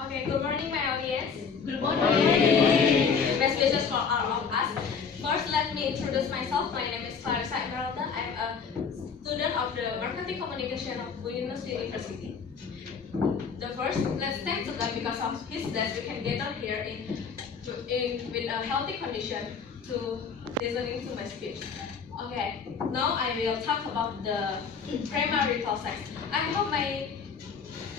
Okay, good morning, my audience. Good morning. Best wishes for all of us. First, let me introduce myself. My name is Clarisa Emeralda. I'm a student of the Marketing Communication of Buenos University. The first, let's thank to God because of His death we can gather here with a healthy condition to listening to my speech. Okay, now I will talk about the premarital sex. I hope my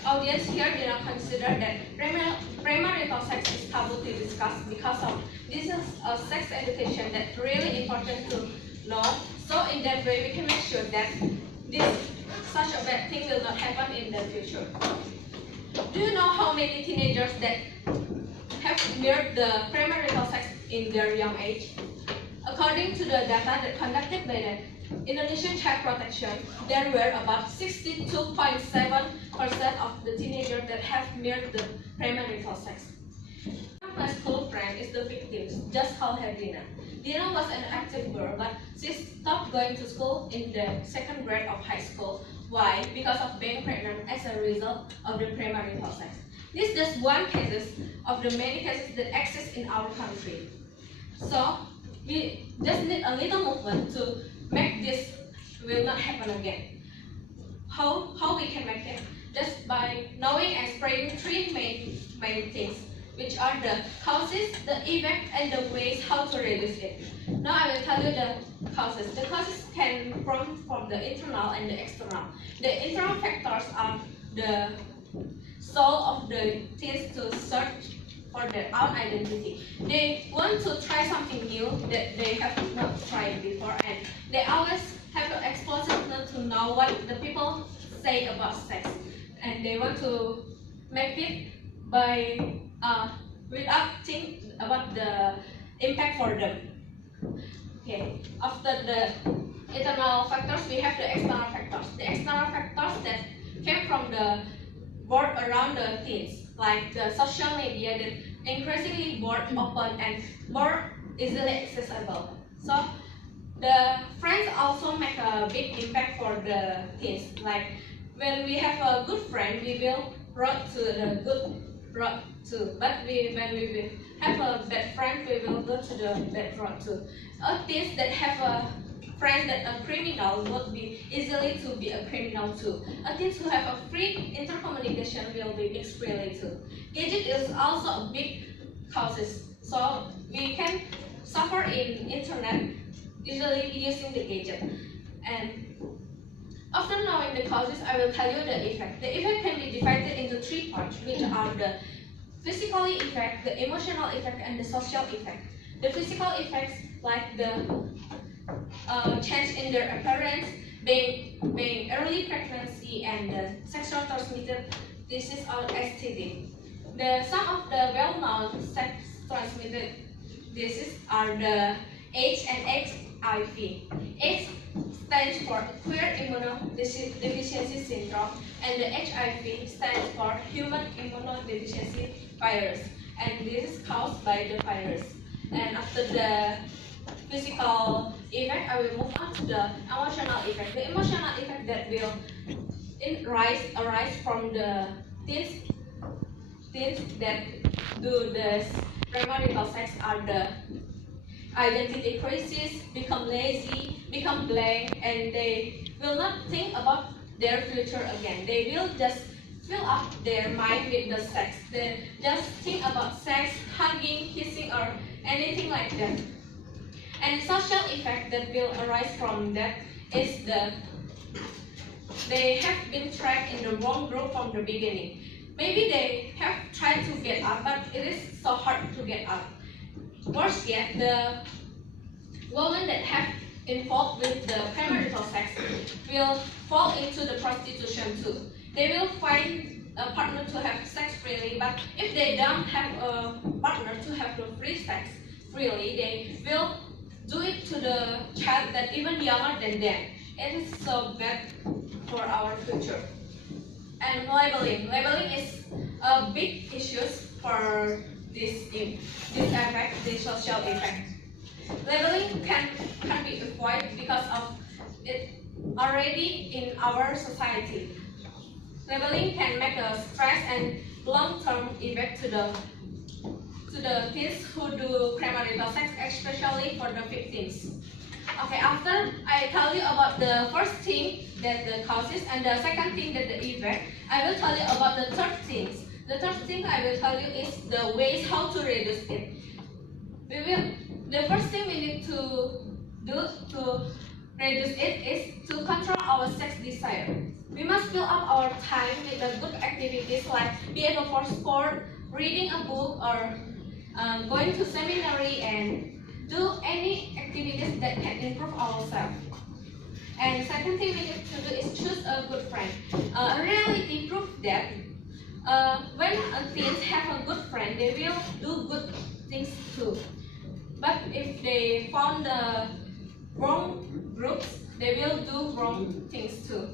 audience here did not consider that premarital sex is taboo to discuss because of this is a sex education that's really important to know. So in that way, we can make sure that such a bad thing will not happen in the future. Do you know how many teenagers that have mirrored the premarital sex in their young age? According to the data that conducted by the Indonesian Child Protection, there were about 62.7% of the teenagers that have mirrored the premarital sex. My school friend is the victim, just call her Dina. Dina was an active girl, but she stopped going to school in the second grade of high school. Why? Because of being pregnant as a result of the premarital sex. This is just one case of the many cases that exist in our country. So, we just need a little movement to make this will not happen again. How we can make it? Just by knowing and spreading three main things, which are the causes, the effect, and the ways how to reduce it. Now I will tell you the causes. The causes can come from the internal and the external. The internal factors are the soul of the teens to search for their own identity. They want to try something new that they have not tried before, and they always have the exposure to know what the people say about sex, and they want to make it by without think about the impact for them. Okay, after the internal factors, we have the external factors. The external factors that came from the world around the teens, like the social media that increasingly more open and more easily accessible. So the friends also make a big impact for the teens. Like when we have a good friend, we will road to the good road too. But when we have a bad friend, we will go to the bad road too. So teens that have a friend that a criminal would be easily to be a criminal too. A teens who have a free intercommunication will be mixed freely too. Gadget is also a big causes. So we can suffer in internet usually using the gadget. And after knowing the causes, I will tell you the effect. The effect can be divided into three parts, which are the physical effect, the emotional effect, and the social effect. The physical effects like the change in their appearance, being early pregnancy, and the sexual transmitted disease or STD. Some of the well-known sex transmitted diseases are the AIDS and HIV. AIDS stands for acquired immunodeficiency syndrome, and the HIV stands for human immunodeficiency virus, and this is caused by the virus. And after the physical effect, I will move on to the emotional effect. The emotional effect that will arise from the teens that do the premarital sex are the identity crisis, become lazy, become blank, and they will not think about their future again. They will just fill up their mind with the sex. They just think about sex, hugging, kissing, or anything like that. And the social effect that will arise from that is they have been trapped in the wrong group from the beginning. Maybe they have tried to get out, but it is so hard to get out. Worse yet, the women that have involved with the premarital sex will fall into the prostitution too. They will find a partner to have sex freely, but if they don't have a partner to have the free sex freely, they will do it to the child that even younger than them. It is so bad for our future. And labeling. Labeling is a big issue for this effect, this social effect. Labeling can be avoided because of it already in our society. Labeling can make us stress and long-term effect to the kids who do premarital sex, especially for the victims. Okay, after I tell you about the first thing that the causes and the second thing that the effect, I will tell you about the third things. The third thing I will tell you is the ways how to reduce it. The first thing we need to do to reduce it is to control our sex desire. We must fill up our time with the good activities like being for sport, reading a book, or going to seminary and do any activities that can improve ourselves. And second thing we need to do is choose a good friend. Reality proves that when teens have a good friend, they will do good things too. But if they found the wrong groups, they will do wrong things too.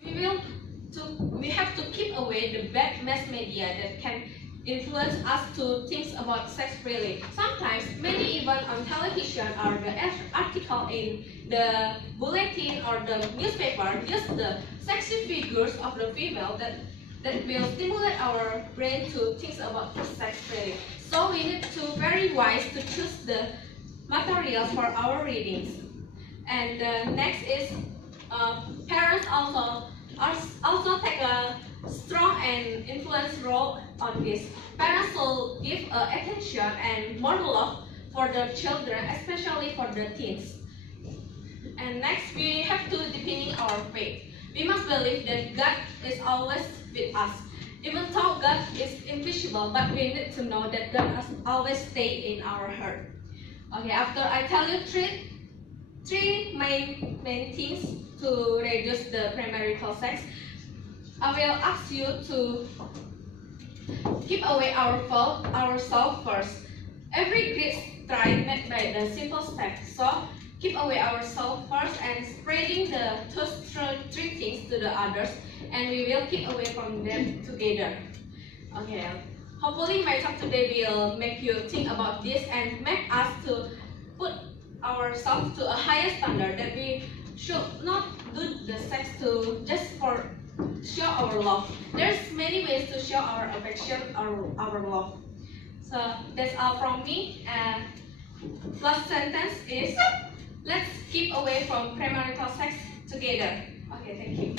We have to keep away the bad mass media that can influence us to think about sex freely. Sometimes, many even on television or the article in the bulletin or the newspaper use the sexy figures of the female that will stimulate our brain to think about sex freely. So we need to very wise to choose the materials for our readings. And the next is parents also take a strong and influence role on this. Parents will give attention and more love for the children, especially for the teens. And next, we have to deepen our faith. We must believe that God is always with us. Even though God is invisible, but we need to know that God has always stayed in our heart. Okay, after I tell you three main things to reduce the premarital sex, I will ask you to keep away ourselves first. Every great stride made by the simple steps. So keep away ourselves first and spreading those three things to the others, and we will keep away from them together. Okay. Hopefully my talk today will make you think about this and make us to put ourselves to a higher standard, that we should not do the sex to just for show our love. There's many ways to show our affection or our love. So that's all from me. And last sentence is, let's keep away from premarital sex together. Okay, thank you.